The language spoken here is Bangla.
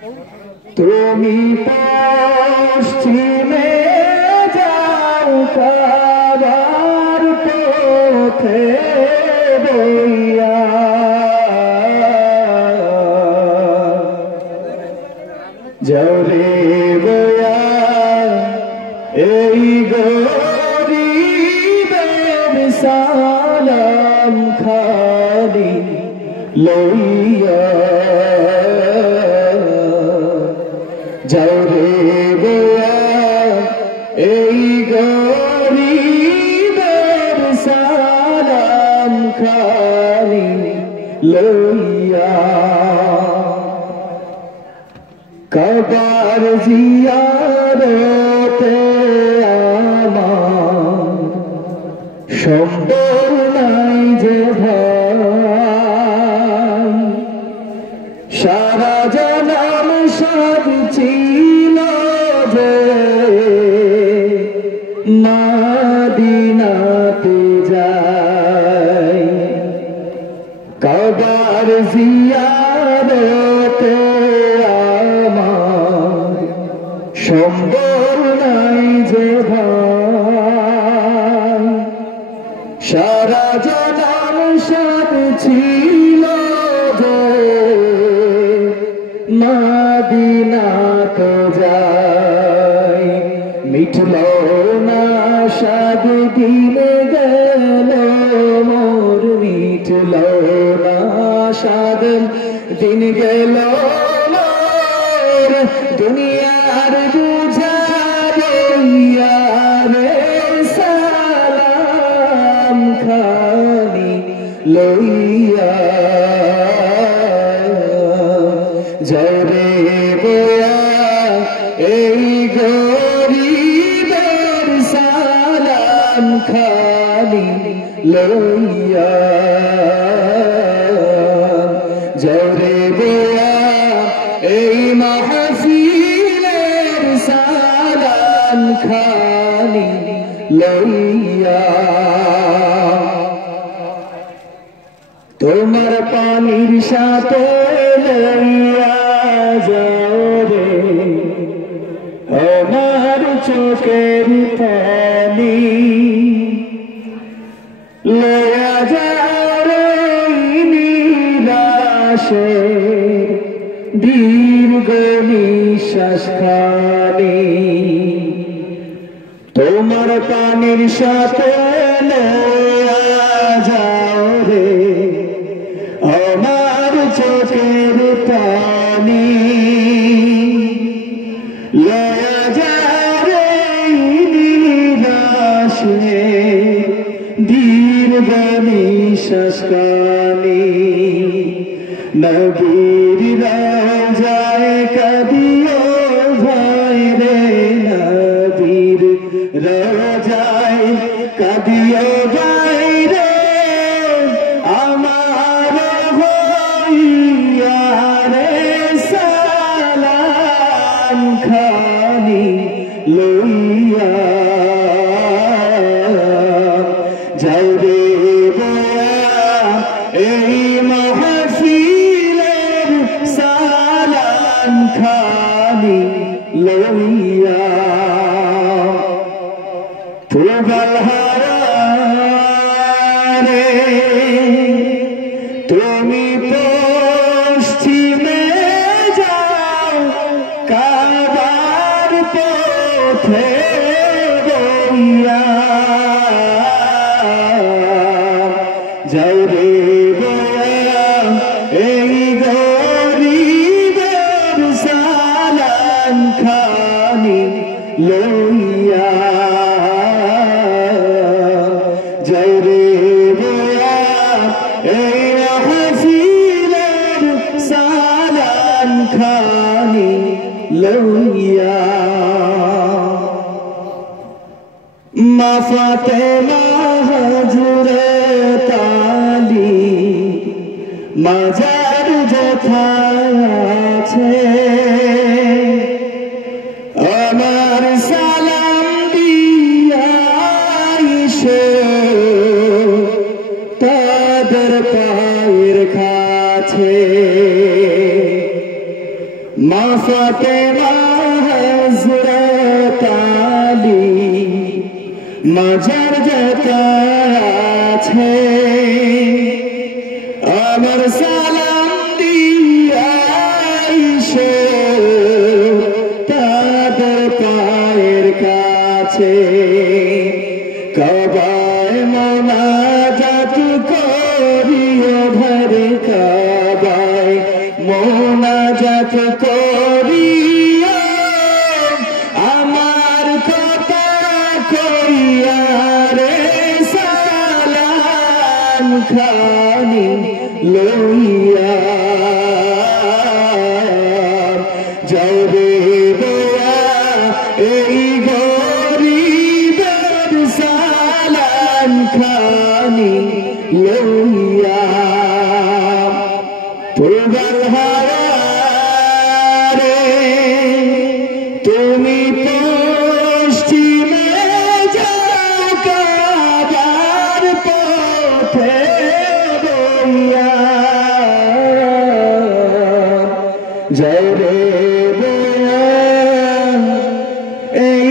তুমি পশ্চিমে যাও কাবার পথে বইয়া, যাও রে বইয়া এই গরিবের সালাম খানি লইয়া, যাও রে বইয়া এই গরিবের সালাম খানি লইয়া। কাবার জিয়ারতে আমার সম্বল নাই যে ভাই, সারা জানাম সব ছিল যে মদিনাতে যাই। কাবার জিয়ারতে আমার সম্বল নাই যে ভাই, সারা জানাম সব ছিল যে মদিনাতে যাই। মিটল না সাদ দিন গেল মোর, মিটল না সাদ দিন গেল মোর, দুনিয়ার বুঝা লইয়া রে সালাম খানি লইয়া, যাও রে বইয়া এই গরিবের সালাম খানি লইয়া, যাও রে বইয়া এই মাহফিলের সালাম খানি লইয়া। তোমার পানির সাথে লইয়া যাও রে আমার চোখের পানি, লইয়া যাও রে নিরাশে দীর্ঘ নিঃশ্বাস খানি। তোমার পানির সাথে লইয়া যাও রে আমার চোখের পানি, লইয়া যাও রে নিরাশে দীর্ঘ নিঃশ্বাস খানি। নবীর রাজায় কাঁদিও ভাই রে, নবীর রাজায় কাঁদিও ভাই রে, আমার হইয়া রে সালাম খানি লইয়া, যাও রে বইয়া এই মাহফিলের সালাম খানি লইয়া। ফুলবাল হারে তুমি পশ্চিমে যাও কাবার পথে বইয়া, যাও রে বইয়া এই গরিবের সালাম খানি লইয়া, যাও রে বইয়া এই মাহফিলের সালাম খানি লইয়া। মা ফাতেমা হযরত আলী মাজার যেথায় আছে, আমার সালাম দিয়া আইসো তাদের পায়ের কাছে। মা ফাতেমা হযরত আলী মাজার যেটা আছে আমার সালাম দিয়া আইসো তাদের পায়ের কাছে কাবায় মোনাজাত করিও ঘর কাবায় মোনাজাত করিও আমার কথা কইয়া রে সালাম খানি লইয়া যাও রে দয়া এই গরিবের সালাম খানি লইয়া পূর্বার হারে তুমি পশ্চিমে যাও কাবার পথে বইয়া যাও রে বইয়া এই